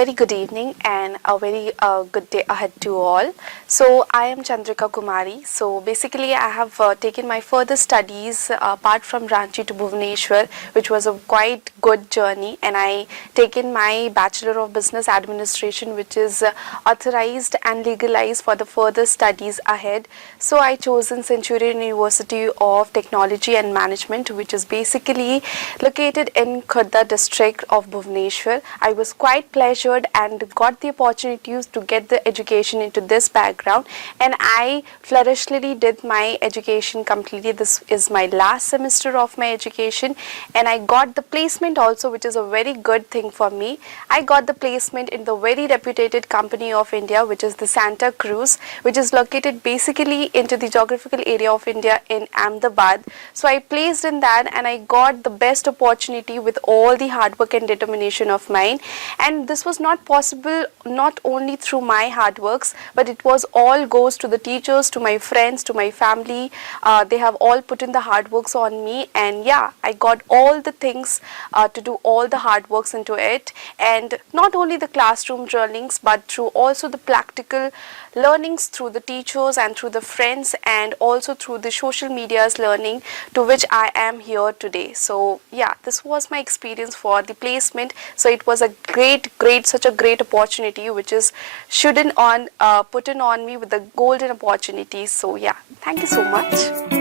very good evening and a very good day ahead to all. So I am Chandrika Kumari. So basically I have taken my further studies apart from Ranchi to Bhubaneswar, which was a quite good journey, and I taken my Bachelor of Business Administration, which is authorized and legalized for the further studies ahead. So I chosen Centurion University of Technology and Management, which is basically located in Khurda district of Bhubaneswar. I was quite pleasured and got the opportunities to get the education into this background, and I flourishingly did my education completely. This is my last semester of my education, and I got the placement also, which is a very good thing for me. I got the placement in the very reputed company of India, which is the Santa Cruz, which is located basically into the geographical area of India in Ahmedabad. So I placed in that, and I got the best opportunity with all the hard work and determination of mine. And this was not possible not only through my hard works, but it was all goes to the teachers, to my friends, to my family. They have all put in the hard works on me, and yeah, I got all the things to do all the hard works into it. And not only the classroom learnings, but through also the practical learnings through the teachers and through the friends, and also through the social media's learning, to which I am here today. So yeah, this was my experience for the placement. So it was a such a great opportunity, which is put in on me with the golden opportunity. So yeah, thank you so much.